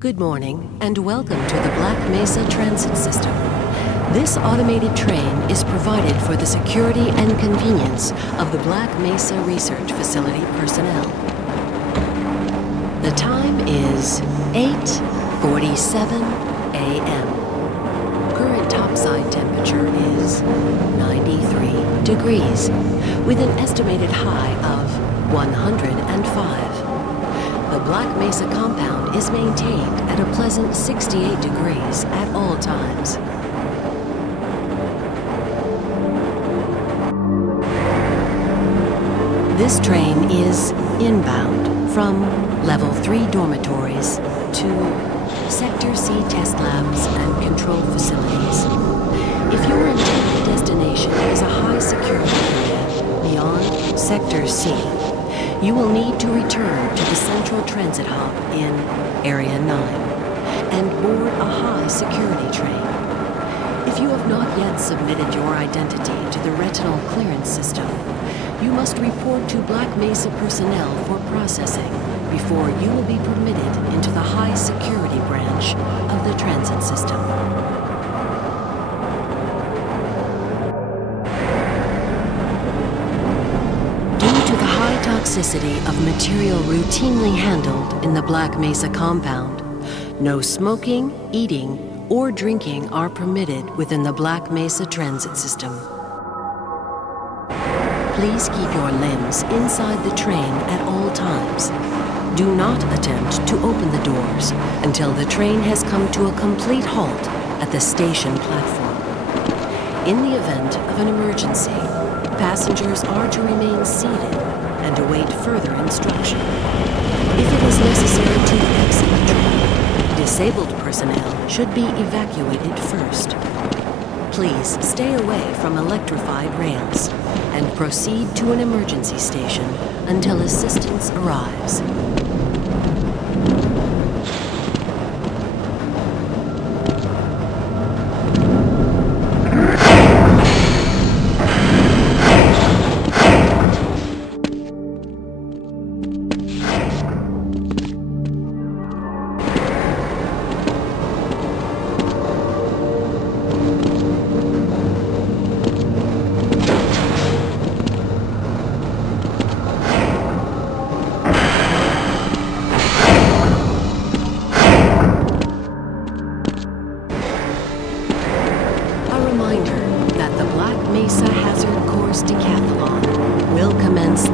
Good morning, and welcome to the Black Mesa Transit System. This automated train is provided for the security and convenience of the Black Mesa Research Facility personnel. The time is 8:47 a.m. Current topside temperature is 93 degrees, with an estimated high of 105. The Black Mesa compound is maintained at a pleasant 68 degrees at all times. This train is inbound from Level 3 dormitories to Sector C test labs and control facilities. If your intended destination is a high security area beyond Sector C, you will need to return to the Central Transit Hub in Area 9 and board a high security train. If you have not yet submitted your identity to the retinal clearance system, you must report to Black Mesa personnel for processing before you will be permitted into the high security branch of the transit system. Toxicity of material routinely handled in the Black Mesa compound, no smoking, eating, or drinking are permitted within the Black Mesa transit system. Please keep your limbs inside the train at all times. Do not attempt to open the doors until the train has come to a complete halt at the station platform. In the event of an emergency, passengers are to remain seated and await further instruction. If it is necessary to exit the train, disabled personnel should be evacuated first. Please stay away from electrified rails and proceed to an emergency station until assistance arrives.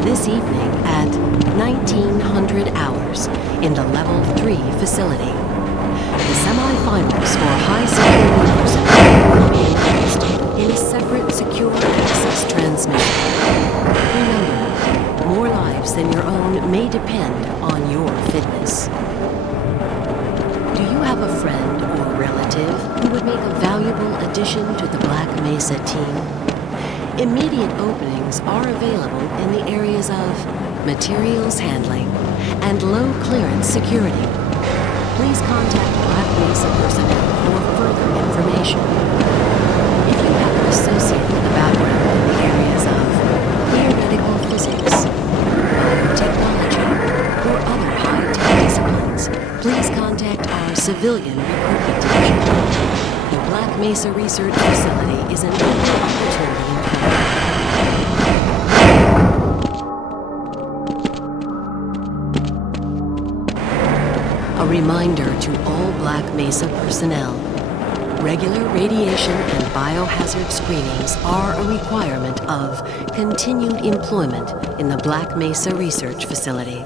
This evening at 1900 hours in the Level 3 facility. The semi-finals for high security personnel will be announced in a separate secure access transmission. Remember, more lives than your own may depend on your fitness. Do you have a friend or relative who would make a valuable addition to the Black Mesa team? Immediate openings are available in the areas of materials handling and low clearance security. Please contact Black Mesa personnel for further information. If you have an associate with a background in the areas of theoretical physics, biotechnology, or other high-tech disciplines, please contact our civilian recruitment division. The Black Mesa Research Facility is an equal opportunity. A reminder to all Black Mesa personnel. Regular radiation and biohazard screenings are a requirement of continued employment in the Black Mesa Research Facility.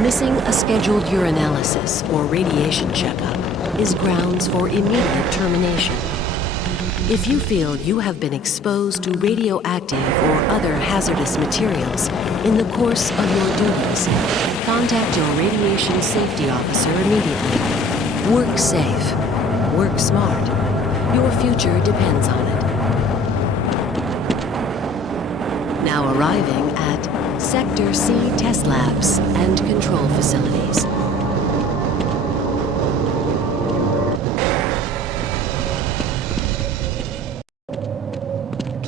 Missing a scheduled urinalysis or radiation checkup is grounds for immediate termination. If you feel you have been exposed to radioactive or other hazardous materials in the course of your duties, contact your radiation safety officer immediately. Work safe. Work smart. Your future depends on it. Now arriving at Sector C test labs and control facilities.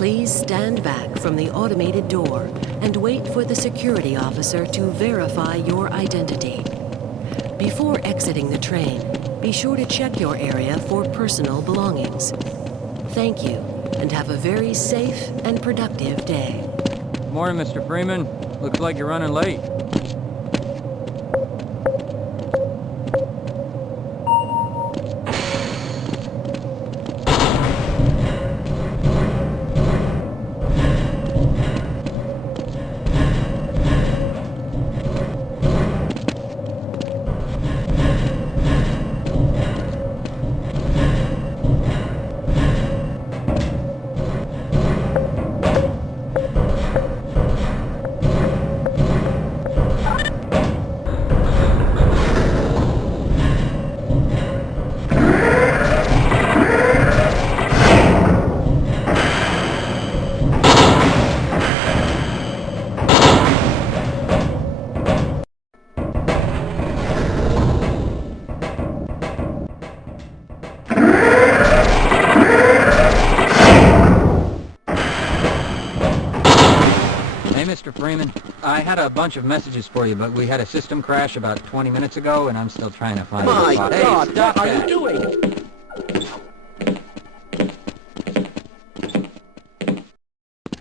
Please stand back from the automated door and wait for the security officer to verify your identity. Before exiting the train, be sure to check your area for personal belongings. Thank you, and have a very safe and productive day. Morning, Mr. Freeman. Looks like you're running late. Hey, Mr. Freeman. I had a bunch of messages for you, but we had a system crash about 20 minutes ago, and I'm still trying to find the My spot. God, Hey, stop what are that. you doing?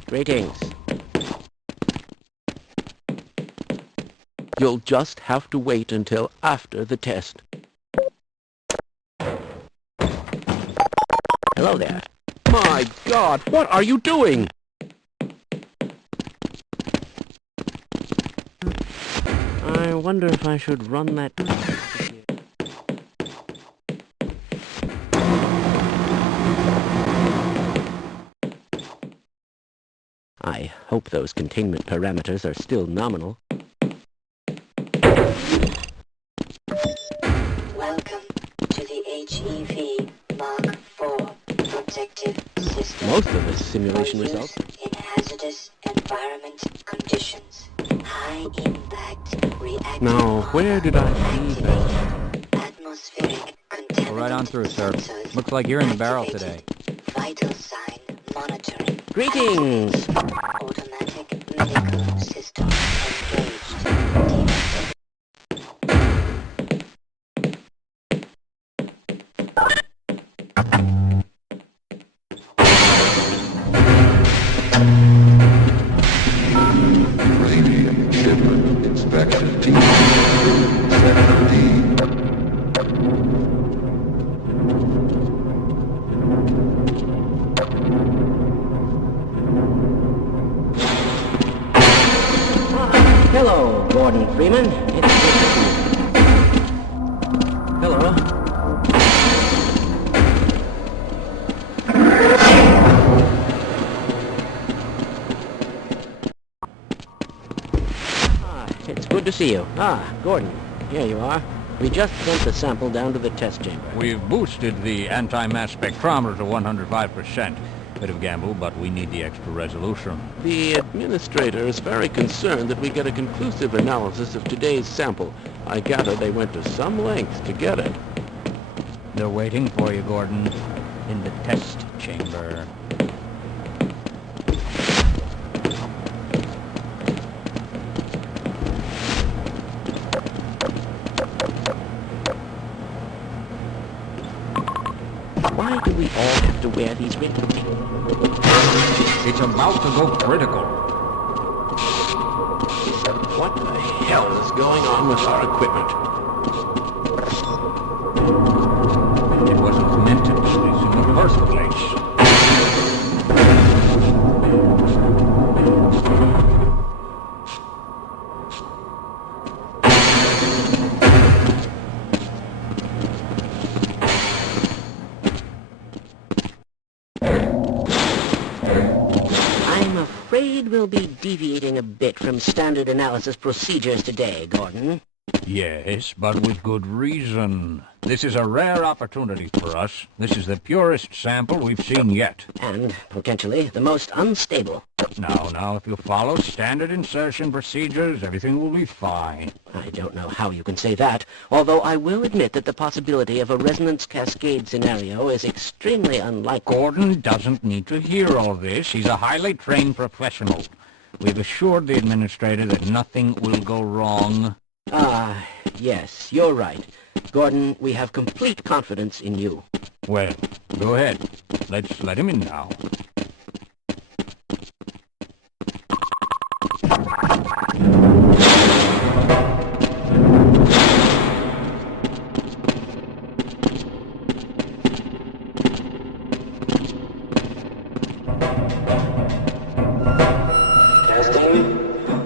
Greetings. You'll just have to wait until after the test. Hello there. My God, what are you doing? I wonder if I should run that... I hope those containment parameters are still nominal. Welcome to the HEV Mark IV Protective System. Most of the simulation For use results... in hazardous environment conditions. High impact reactive. Now, where did I leave it? Atmospheric contaminant Go right on through, sir. sensors Looks like you're in the barrel today. activated. Vital sign monitoring. Greetings! Automatic medical system engaged. Detected. Uranium shipment inspection team. Sector D. Hello, Gordon Freeman. It's good to see you. Hello. It's good to see you. Gordon, here you are. We just sent the sample down to the test chamber. We've boosted the anti-mass spectrometer to 105%. Bit of gamble, but we need the extra resolution. The administrator is very concerned that we get a conclusive analysis of today's sample. I gather they went to some lengths to get it. They're waiting for you, Gordon, in the test chamber. Why do we all have to wear these rings? It's about to go critical. What the hell is going on with our equipment? It wasn't meant to do this in the first place. I'm afraid we'll be deviating a bit from standard analysis procedures today, Gordon. Yes, but with good reason. This is a rare opportunity for us. This is the purest sample we've seen yet. And, potentially, the most unstable. Now, if you follow standard insertion procedures, everything will be fine. I don't know how you can say that, although I will admit that the possibility of a resonance cascade scenario is extremely unlikely. Gordon doesn't need to hear all this. He's a highly trained professional. We've assured the administrator that nothing will go wrong. Yes, you're right. Gordon, we have complete confidence in you. Well, go ahead. Let's let him in now.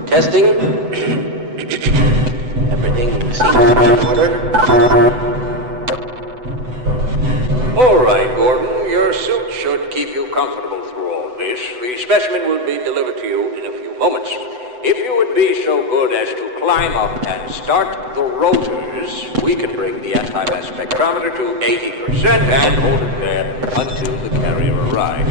Testing. Everything seems to be in order. All right, Gordon. Your suit should keep you comfortable through all this. The specimen will be delivered to you in a few moments. If you would be so good as to climb up and start the rotors, we can bring the anti-mass spectrometer to 80% and hold it there until the carrier arrives.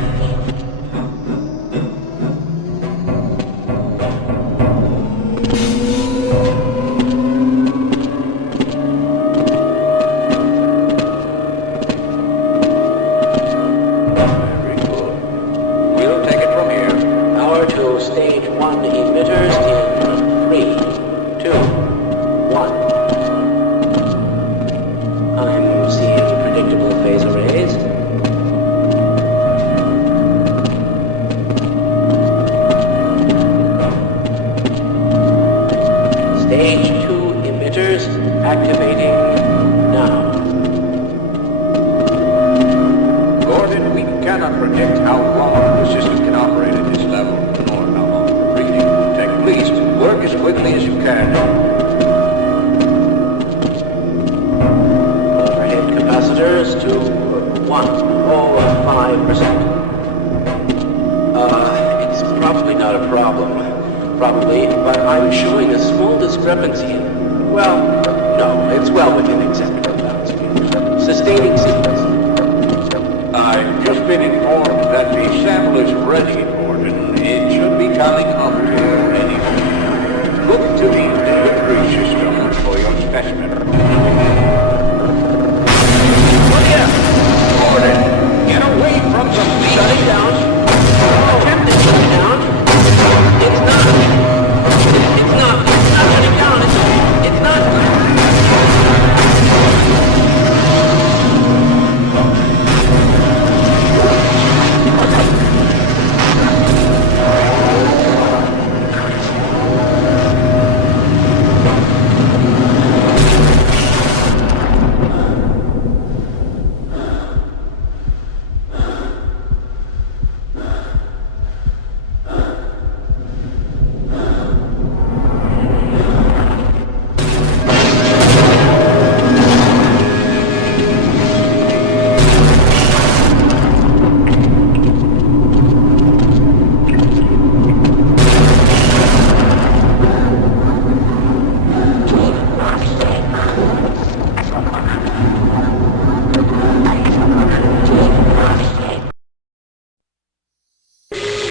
Stage 1 emitters in 3, 2, 1. I'm seeing predictable phase arrays. Stage 2 emitters activating now. Gordon, we cannot predict how long the system can operate at this level. Please, work as quickly as you can. Overhead capacitors to 105%. It's probably not a problem. Probably, but I'm showing a small discrepancy. Well, no, it's well within acceptable bounds. Sustaining signal.